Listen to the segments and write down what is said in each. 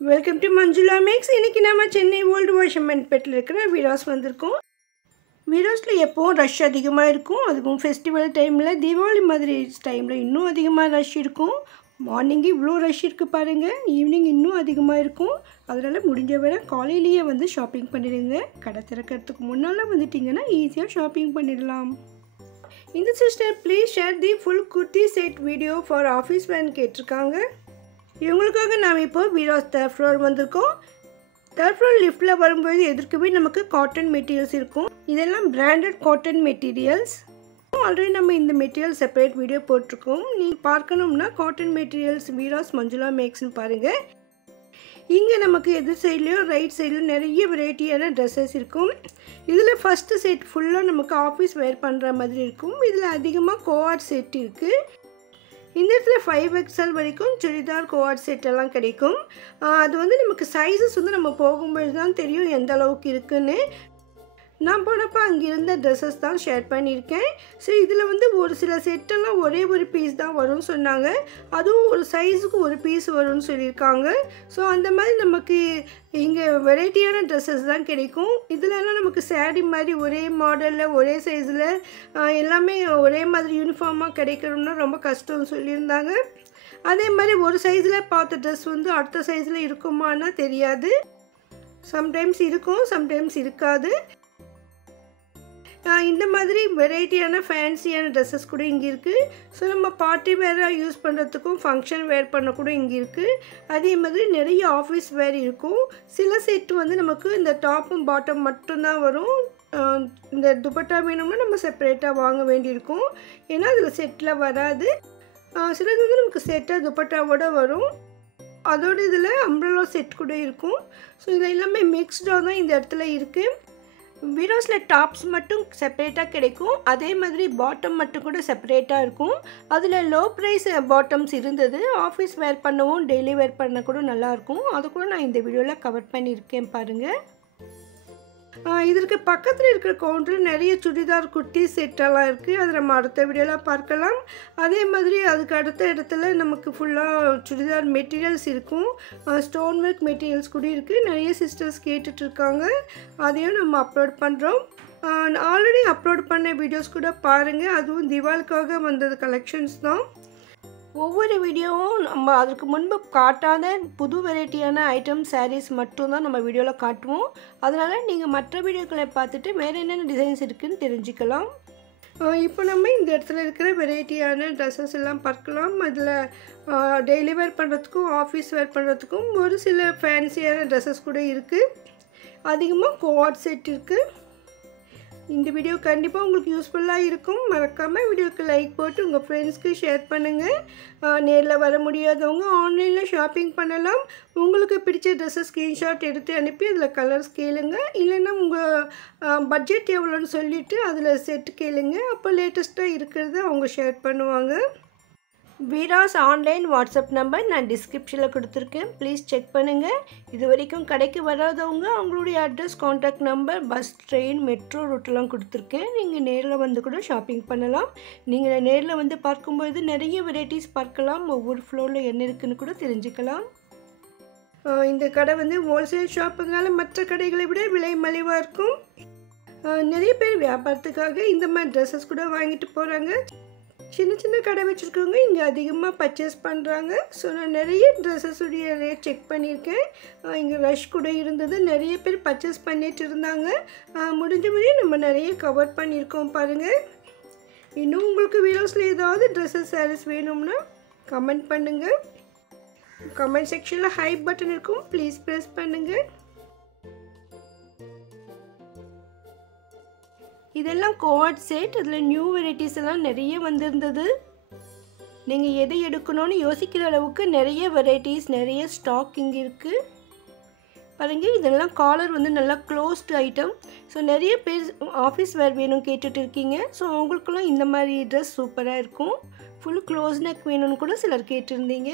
Welcome to Manjula maths. இன்றைக்கி நம்ம Chennai old வாஷர்மென்ட்பேட்டில் இருக்கிற வீராஸ் வந்திருக்கோம். வீராஸில் எப்போவும் ரஷ் அதிகமாக இருக்கும். அதுவும் ஃபெஸ்டிவல் டைமில், தீபாவளி மாதிரி டைமில் இன்னும் அதிகமாக ரஷ் இருக்கும். மார்னிங்கே இவ்வளோ ரஷ் இருக்குது பாருங்கள், ஈவினிங் இன்னும் அதிகமாக இருக்கும். அதனால் முடிஞ்ச வரை காலையிலேயே வந்து ஷாப்பிங் பண்ணிடுங்க. கடை திறக்கிறதுக்கு முன்னால் வந்துட்டிங்கன்னா ஈஸியாக ஷாப்பிங் பண்ணிடலாம். இந்த sister please share the full kurti set video for office van கேட்டிருக்காங்க. இவங்களுக்காக நாம் இப்போது வீராஸ் தேர்ட் ஃப்ளோர் வந்திருக்கோம். தேர்ட் ஃப்ளோர் லிஃப்ட்டில் வரும்போது எதிர்க்கவே நமக்கு காட்டன் மெட்டீரியல்ஸ் இருக்கும். இதெல்லாம் பிராண்டட் காட்டன் மெட்டீரியல்ஸ். ஆல்ரெடி நம்ம இந்த மெட்டீரியல் செப்பரேட் வீடியோ போட்டிருக்கோம். நீங்கள் பார்க்கணும்னா காட்டன் மெட்டீரியல்ஸ் வீராஸ் மஞ்சுளா மேக்ஸ்னு பாருங்கள். இங்கே நமக்கு எதிர் சைட்லேயும் ரைட் சைட்லையும் நிறைய வெரைட்டியான ட்ரெஸ்ஸஸ் இருக்கும். இதில் ஃபஸ்ட்டு செட் ஃபுல்லாக நமக்கு ஆஃபீஸ் வேர் பண்ணுற மாதிரி இருக்கும். இதில் அதிகமாக கோஆர்ட் செட் இருக்குது. இந்த இடத்துல 5XL வரைக்கும் சுடிதார் கோஆர்ட் செட் எல்லாம் கிடைக்கும். அது வந்து நமக்கு சைஸஸ் வந்து நம்ம போகும்போது தான் தெரியும் எந்த அளவுக்கு இருக்குன்னு. நான் போனப்போ அங்கே இருந்த ட்ரெஸ்ஸஸ் தான் ஷேர் பண்ணியிருக்கேன். ஸோ இதில் வந்து ஒரு சில செட்டெல்லாம் ஒரே ஒரு பீஸ் தான் வரும்னு சொன்னாங்க. அதுவும் ஒரு சைஸுக்கு ஒரு பீஸ் வரும்னு சொல்லியிருக்காங்க. ஸோ அந்த மாதிரி நமக்கு இங்கே வெரைட்டியான ட்ரெஸ்ஸஸ் தான் கிடைக்கும். இதிலலாம் நமக்கு சாரீ மாதிரி ஒரே மாடலில் ஒரே சைஸில் எல்லாமே ஒரே மாதிரி யூனிஃபார்மாக கிடைக்கணும்னா ரொம்ப கஷ்டம்னு சொல்லியிருந்தாங்க. அதே மாதிரி ஒரு சைஸில் பார்த்த ட்ரெஸ் வந்து அடுத்த சைஸில் இருக்குமான்னா தெரியாது. சம்டைம்ஸ் இருக்கும், சம்டைம்ஸ் இருக்காது. இந்த மாதிரி வெரைட்டியான ஃபேன்சியான ட்ரெஸ்ஸஸ் கூட இங்கே இருக்குது. ஸோ நம்ம பார்ட்டி வேராக யூஸ் பண்ணுறதுக்கும் ஃபங்க்ஷன் வேர் பண்ண கூட இங்கே இருக்குது. அதே மாதிரி நிறைய ஆஃபீஸ் வேர் இருக்கும். சில செட் வந்து நமக்கு இந்த டாப்பும் பாட்டம் மட்டும்தான் வரும். இந்த துப்பட்டா வேணும்னா நம்ம செப்பரேட்டாக வாங்க வேண்டியிருக்கும். ஏன்னா அதில் செட்டில் வராது. சிலது வந்து நமக்கு செட்டாக துப்பட்டாவோடு வரும். அதோட இதில் அம்ப்ரெல்லா செட் கூட இருக்கும். ஸோ இதில் எல்லாமே மிக்ஸ்டாக தான் இந்த இடத்துல இருக்குது. வீராஸில் டாப்ஸ் மட்டும் செப்பரேட்டாக கிடைக்கும். அதே மாதிரி பாட்டம் மட்டும் கூட செப்பரேட்டாக இருக்கும். அதில் லோ ப்ரைஸ் பாட்டம்ஸ் இருந்தது. ஆஃபீஸ் வேர் பண்ணவும் டெய்லி வேர் பண்ண கூட நல்லாயிருக்கும். அதை கூட நான் இந்த வீடியோவில் கவர் பண்ணியிருக்கேன் பாருங்கள். இதற்கு பக்கத்தில் இருக்கிற கவுண்டரில் நிறைய சுடிதார் குர்த்தி செட்டெல்லாம் இருக்குது. அதை நம்ம அடுத்த வீடியோவில் பார்க்கலாம். அதே மாதிரி அதுக்கு அடுத்த இடத்துல நமக்கு ஃபுல்லாக சுடிதார் மெட்டீரியல்ஸ் இருக்கும். ஸ்டோன் ஒர்க் மெட்டீரியல்ஸ் கூட இருக்குது. நிறைய சிஸ்டர்ஸ் கேட்டுட்ருக்காங்க. அதையும் நம்ம அப்லோட் பண்ணுறோம். ஆல்ரெடி அப்லோட் பண்ண வீடியோஸ் கூட பாருங்கள். அதுவும் திவாலுக்காக வந்தது கலெக்ஷன்ஸ் தான். ஒவ்வொரு வீடியோவும் நம்ம அதுக்கு முன்பு காட்டாத புது வெரைட்டியான ஐட்டம் சாரீஸ் மட்டும்தான் நம்ம வீடியோவில் காட்டுவோம். அதனால் நீங்கள் மற்ற வீடியோக்களை பார்த்துட்டு வேறு என்னென்ன டிசைன்ஸ் இருக்குதுன்னு தெரிஞ்சுக்கலாம். இப்போ நம்ம இந்த இடத்துல இருக்கிற வெரைட்டியான ட்ரெஸ்ஸஸ் எல்லாம் பார்க்கலாம். அதில் டெய்லி வேர் பண்ணுறதுக்கும் ஆஃபீஸ் வேர் பண்ணுறதுக்கும் ஒரு சில ஃபேன்சியான ட்ரெஸ்ஸஸ் கூட இருக்குது. அதிகமாக கோஆர்ட் செட் இருக்குது. இந்த வீடியோ கண்டிப்பாக உங்களுக்கு யூஸ்ஃபுல்லாக இருக்கும். மறக்காமல் வீடியோக்கு லைக் போட்டு உங்கள் ஃப்ரெண்ட்ஸ்க்கு ஷேர் பண்ணுங்கள். நேரில் வர முடியாதவங்க ஆன்லைனில் ஷாப்பிங் பண்ணலாம். உங்களுக்கு பிடிச்ச ட்ரெஸ்ஸை ஸ்க்ரீன்ஷாட் எடுத்து அனுப்பி அதில் கலர்ஸ் கேளுங்க. இல்லைன்னா உங்கள் பட்ஜெட் எவ்வளோன்னு சொல்லிவிட்டு அதில் செட் கேளுங்க. அப்போ லேட்டஸ்ட்டாக இருக்கிறத அவங்க ஷேர் பண்ணுவாங்க. வீராஸ் ஆன்லைன் வாட்ஸ்அப் நம்பர் நான் டிஸ்கிரிப்ஷனில் கொடுத்துருக்கேன். ப்ளீஸ் செக் பண்ணுங்கள். இது வரைக்கும் கடைக்கு வராதவங்க அவங்களுடைய address, contact number, bus, train, metro ரூட்டெல்லாம் கொடுத்துருக்கேன். நீங்கள் நேரில் வந்து கூட ஷாப்பிங் பண்ணலாம். நீங்கள் நேரில் வந்து பார்க்கும்போது நிறைய வெரைட்டிஸ் பார்க்கலாம். ஒவ்வொரு ஃப்ளோரில் என்ன இருக்குதுன்னு கூட தெரிஞ்சுக்கலாம். இந்த கடை வந்து ஹோல்சேல் ஷாப்புங்கனால மற்ற கடைகளை விட விலை மலிவாக இருக்கும். நிறைய பேர் வியாபாரத்துக்காக இந்த மாதிரி ட்ரெஸ்ஸஸ் கூட வாங்கிட்டு போகிறாங்க. சின்ன சின்ன கடை வச்சுருக்கவங்க இங்கே அதிகமாக பர்ச்சேஸ் பண்ணுறாங்க. ஸோ நான் நிறைய ட்ரெஸ்ஸஸுடைய ரேட் செக் பண்ணியிருக்கேன். இங்கே ரஷ் கூட இருந்தது. நிறைய பேர் பர்ச்சேஸ் பண்ணிட்டு இருந்தாங்க. முடிஞ்ச முடியும் நம்ம நிறைய கவர் பண்ணியிருக்கோம் பாருங்கள். இன்னும் உங்களுக்கு வீடியோஸில் ஏதாவது ட்ரெஸ்ஸஸ் சாரீஸ் வேணும்னா கமெண்ட் பண்ணுங்கள். கமெண்ட் செக்ஷனில் ஹை பட்டன் இருக்கும், ப்ளீஸ் ப்ரெஸ் பண்ணுங்கள். இதெல்லாம் கோஆர்ட் செட். இதில் நியூ வெரைட்டிஸ் எல்லாம் நிறைய வந்திருந்தது. நீங்கள் எதை எடுக்கணும்னு யோசிக்கிற அளவுக்கு நிறைய வெரைட்டிஸ், நிறைய ஸ்டாக் இங்கே இருக்குது பாருங்கள். இதெல்லாம் காலர் வந்து நல்லா க்ளோஸ்டு ஐட்டம். ஸோ நிறைய பேர் ஆஃபீஸ் வேர் வேணும் கேட்டுட்டு இருக்கீங்க. ஸோ அவங்களுக்குலாம் இந்த மாதிரி ட்ரெஸ் சூப்பராக இருக்கும். ஃபுல் க்ளோஸ் நெக் வேணும்னு கூட சிலர் கேட்டிருந்தீங்க.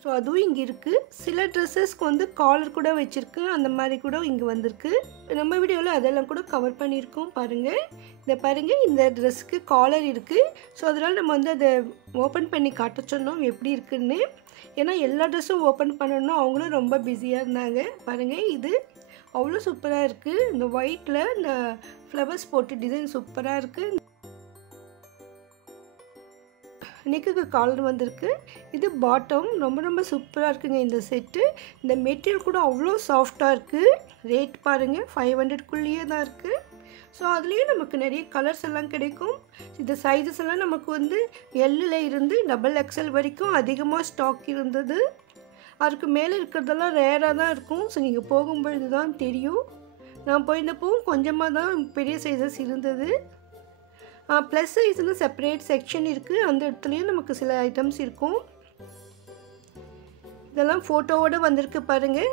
ஸோ அதுவும் இங்கே இருக்குது. சில ட்ரெஸ்ஸஸ்க்கு வந்து காலர் கூட வச்சுருக்கு. அந்த மாதிரி கூட இங்கே வந்திருக்கு. நம்ம வீடியோவில் அதெல்லாம் கூட கவர் பண்ணியிருக்கோம் பாருங்கள். இதை பாருங்கள், இந்த ட்ரெஸ்ஸுக்கு காலர் இருக்குது. ஸோ அதனால் நம்ம வந்து அதை ஓப்பன் பண்ணி காட்ட சொன்னோம் எப்படி இருக்குதுன்னு. ஏன்னா எல்லா ட்ரெஸ்ஸும் ஓப்பன் பண்ணணும், அவங்களும் ரொம்ப பிஸியாக இருந்தாங்க. பாருங்கள், இது அவ்வளோ சூப்பராக இருக்குது. இந்த ஒயிட்டில் இந்த ஃப்ளவர்ஸ் போட்டு டிசைன் சூப்பராக இருக்குது. நெக்குக்கு காலர் வந்திருக்கு. இது பாட்டம் ரொம்ப சூப்பராக இருக்குங்க இந்த செட்டு. இந்த மெட்டீரியல் கூட அவ்வளோ சாஃப்டாக இருக்குது. ரேட் பாருங்கள், 500க்குள்ளேயே தான் இருக்குது. ஸோ அதுலேயும் நமக்கு நிறைய கலர்ஸ் எல்லாம் கிடைக்கும். இந்த சைஸஸ் எல்லாம் நமக்கு வந்து எல்லில் இருந்து XXL வரைக்கும் அதிகமாக ஸ்டாக் இருந்தது. அதுக்கு மேலே இருக்கிறதெல்லாம் ரேராக தான் இருக்கும். ஸோ நீங்கள் போகும்பொழுது தான் தெரியும். நான் போயிருந்தப்பவும் கொஞ்சமாக தான் பெரிய சைஸஸ் இருந்தது. ப்ளஸ் சைஸ்னு செப்பரேட் செக்ஷன் இருக்குது. அந்த இடத்துலையும் நமக்கு சில ஐட்டம்ஸ் இருக்கும். இதெல்லாம் ஃபோட்டோவோடு வந்திருக்கு பாருங்கள்.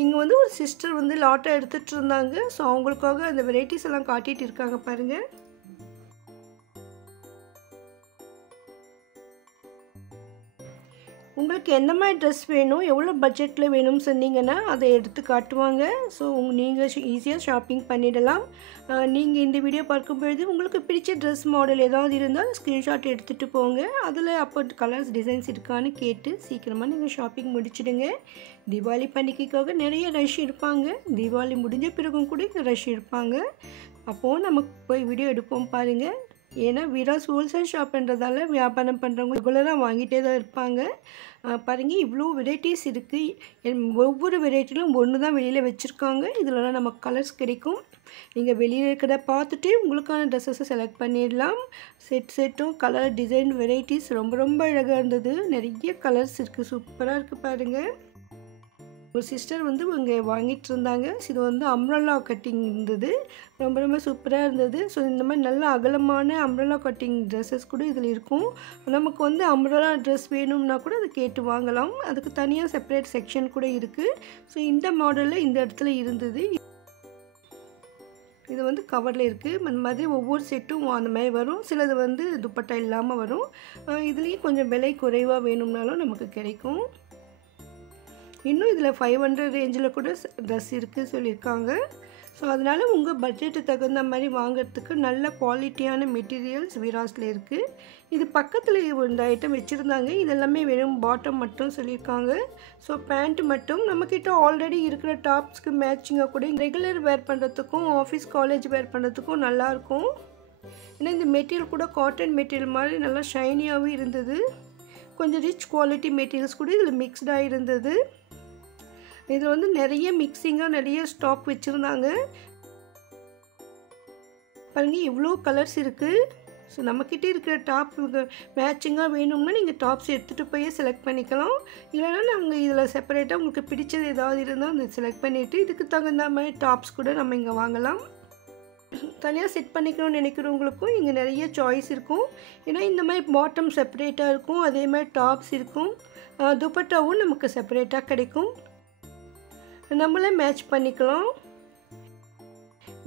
இங்கே வந்து ஒரு சிஸ்டர் வந்து லாட்டை எடுத்துகிட்டு இருந்தாங்க. ஸோ அவங்களுக்காக அந்த வெரைட்டிஸ் எல்லாம் காட்டிகிட்டு இருக்காங்க பாருங்கள். உங்களுக்கு எந்த மாதிரி ட்ரெஸ் வேணும், எவ்வளோ பட்ஜெட்டில் வேணும்னு சொன்னீங்கன்னா அதை எடுத்து காட்டுவாங்க. ஸோ நீங்கள் ஈஸியாக ஷாப்பிங் பண்ணிடலாம். நீங்கள் இந்த வீடியோ பார்க்கும்பொழுது உங்களுக்கு பிடிச்ச ட்ரெஸ் மாடல் ஏதாவது இருந்தால் ஸ்க்ரீன்ஷாட் எடுத்துகிட்டு போங்க. அதில் அப்போ கலர்ஸ் டிசைன்ஸ் இருக்கான்னு கேட்டு சீக்கிரமாக நீங்கள் ஷாப்பிங் முடிச்சிடுங்க. தீபாவளி பண்டிகைக்காக நிறைய ரஷ் இருப்பாங்க. தீபாவளி முடிஞ்ச பிறகும் கூட இங்கே ரஷ் இருப்பாங்க. அப்போது நமக்கு போய் வீடியோ எடுப்போம் பாருங்கள். ஏன்னா வீராஸ் ஹோல்சேல் ஷாப்ன்றதால வியாபாரம் பண்ணுறவங்க ரெகுலராக வாங்கிட்டே தான் இருப்பாங்க. பாருங்கள், இவ்வளோ வெரைட்டிஸ் இருக்குது. ஒவ்வொரு வெரைட்டிலும் ஒன்று தான் வெளியில் வச்சுருக்காங்க. இதிலலாம் நமக்கு கலர்ஸ் கிடைக்கும். நீங்கள் வெளியில் இருக்கிறத பார்த்துட்டு உங்களுக்கான ட்ரெஸ்ஸஸை செலக்ட் பண்ணிடலாம். செட்டும் கலர் டிசைன் வெரைட்டிஸ் ரொம்ப அழகாக இருந்தது. நிறைய கலர்ஸ் இருக்குது, சூப்பராக இருக்குது பாருங்கள். ஒரு சிஸ்டர் வந்து இங்கே வாங்கிட்டு இருந்தாங்க. இது வந்து அம்ரல்லா கட்டிங் இருந்தது. ரொம்ப சூப்பராக இருந்தது. ஸோ இந்த மாதிரி நல்ல அகலமான அம்ரல்லா கட்டிங் ட்ரெஸ்ஸஸ் கூட இதில் இருக்கும். நமக்கு வந்து அம்ரல்லா ட்ரெஸ் வேணும்னா கூட அதை கேட்டு வாங்கலாம். அதுக்கு தனியாக செப்பரேட் செக்ஷன் கூட இருக்குது. ஸோ இந்த மாடலில் இந்த இடத்துல இருந்தது. இது வந்து கவரில் இருக்குது. அந்த மாதிரி ஒவ்வொரு செட்டும் அந்த மாதிரி வரும். சிலது வந்து துப்பட்டா இல்லாமல் வரும். இதுலேயும் கொஞ்சம் விலை குறைவாக வேணும்னாலும் நமக்கு கிடைக்கும். இன்னும் இதில் 500 ரேஞ்சில் கூட ட்ரெஸ் இருக்குது சொல்லியிருக்காங்க. ஸோ அதனால் உங்கள் பட்ஜெட்டு தகுந்த மாதிரி வாங்கிறதுக்கு நல்ல குவாலிட்டியான மெட்டீரியல்ஸ் வீராஸில் இருக்குது. இது பக்கத்தில் இந்த ஐட்டம் வச்சுருந்தாங்க. இதெல்லாமே வெறும் பாட்டம் மட்டும் சொல்லியிருக்காங்க. ஸோ பேண்ட் மட்டும் நம்மக்கிட்ட ஆல்ரெடி இருக்கிற டாப்ஸ்க்கு மேட்சிங்காக கூட ரெகுலர் வேர் பண்ணுறதுக்கும் ஆஃபீஸ் காலேஜ் வேர் பண்ணுறதுக்கும் நல்லாயிருக்கும். ஏன்னா இந்த மெட்டீரியல் கூட காட்டன் மெட்டீரியல் மாதிரி நல்லா ஷைனியாகவும் இருந்தது. கொஞ்சம் ரிச் குவாலிட்டி மெட்டீரியல்ஸ் கூட இதில் மிக்ஸ்டாக இருந்தது. இதில் வந்து நிறைய மிக்சிங்காக நிறைய ஸ்டாக் வச்சுருந்தாங்க. பாருங்கள், இவ்வளோ கலர்ஸ் இருக்குது. ஸோ நம்மக்கிட்ட இருக்கிற டாப் மேட்சிங்காக வேணும்னா நீங்கள் டாப்ஸ் எடுத்துகிட்டு போய் செலக்ட் பண்ணிக்கலாம். இல்லைனா நாங்கள் இதில் செப்பரேட்டாக உங்களுக்கு பிடிச்சது ஏதாவது இருந்தால் அதை செலக்ட் பண்ணிவிட்டு இதுக்கு தகுந்த மாதிரி டாப்ஸ் கூட நம்ம இங்கே வாங்கலாம். தனியாக செட் பண்ணிக்கணும்னு நினைக்கிறவங்களுக்கும் இங்கே நிறைய சாய்ஸ் இருக்கும். ஏன்னா இந்த மாதிரி பாட்டம் செப்பரேட்டாக இருக்கும், அதே மாதிரி டாப்ஸ் இருக்கும், துப்பட்டாவும் நமக்கு செப்பரேட்டாக கிடைக்கும். நம்மளே மேட்ச் பண்ணிக்கலாம்.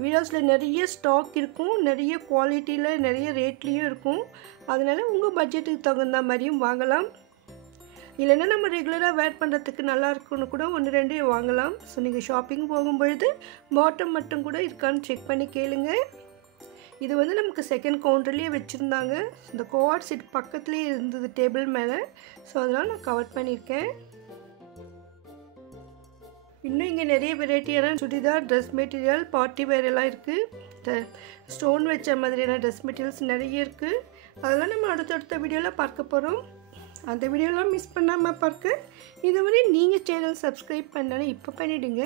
வீராஸில் நிறைய ஸ்டாக் இருக்கும், நிறைய குவாலிட்டியில் நிறைய ரேட்லேயும் இருக்கும். அதனால் உங்கள் பட்ஜெட்டுக்கு தகுந்த மாதிரியும் வாங்கலாம். இல்லைன்னா நம்ம ரெகுலராக வேர் பண்ணுறதுக்கு நல்லா இருக்குன்னு கூட 1-2 வாங்கலாம். ஸோ நீங்கள் ஷாப்பிங் போகும்பொழுது பாட்டம் மட்டும் கூட இருக்கான்னு செக் பண்ணி கேளுங்க. இது வந்து நமக்கு செகண்ட் கவுண்டர்லேயே வச்சுருந்தாங்க. இந்த கோஆர்ட் செட் பக்கத்துலேயே இருந்தது டேபிள் மேலே. ஸோ அதனால் நான் கவர் பண்ணியிருக்கேன். இன்னும் இங்கே நிறைய வெரைட்டியான churidar dress material party wear எல்லாம் இருக்குது. ஸ்டோன் வச்ச மாதிரியான ட்ரெஸ் மெட்டீரியல்ஸ் நிறைய இருக்குது. அதெல்லாம் நம்ம அடுத்தடுத்த வீடியோவில் பார்க்க போகிறோம். அந்த வீடியோலாம் மிஸ் பண்ணாமல் பார்க்க இதுவரை நீங்கள் சேனல் சப்ஸ்கிரைப் பண்ணாலும் இப்போ பண்ணிவிடுங்க.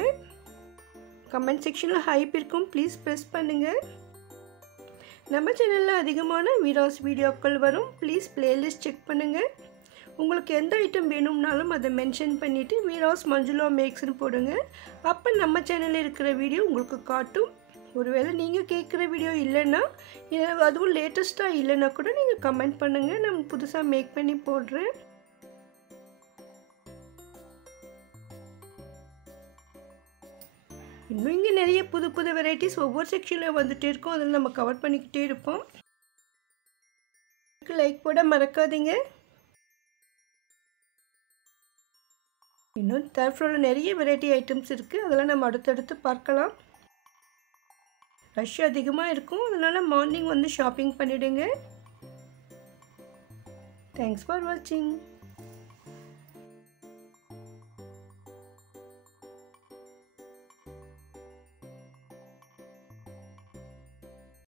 கமெண்ட் செக்ஷனில் ஹைப் இருக்கும், ப்ளீஸ் ப்ரெஸ் பண்ணுங்கள். நம்ம சேனலில் அதிகமான வீராஸ் வீடியோக்கள் வரும். ப்ளீஸ் பிளேலிஸ்ட் செக் பண்ணுங்கள். உங்களுக்கு எந்த ஐட்டம் வேணும்னாலும் அதை மென்ஷன் பண்ணிவிட்டு வீராஸ் மஞ்சுளா மேக்ஸ்னு போடுங்க. அப்போ நம்ம சேனலில் இருக்கிற வீடியோ உங்களுக்கு காட்டும். ஒருவேளை நீங்கள் கேட்குற வீடியோ இல்லைன்னா, அதுவும் லேட்டஸ்ட்டாக இல்லைன்னா கூட நீங்கள் கமெண்ட் பண்ணுங்கள், நான் புதுசாக மேக் பண்ணி போடுறேன். இன்னும் இங்கே நிறைய புது வெரைட்டிஸ் ஒவ்வொரு செக்ஷனில் வந்துகிட்டே இருக்கும். அதில் நம்ம கவர் பண்ணிக்கிட்டே இருப்போம். லைக் போட மறக்காதீங்க. இன்னும் தேர்ட் ஃப்ளோரில் நிறைய வெரைட்டி ஐட்டம்ஸ் இருக்குது. அதெல்லாம் நம்ம அடுத்தடுத்து பார்க்கலாம். ரஷ் அதிகமாக இருக்கும், அதனால் மார்னிங் வந்து ஷாப்பிங் பண்ணிவிடுங்க. தேங்க்ஸ் ஃபார் வாட்சிங்.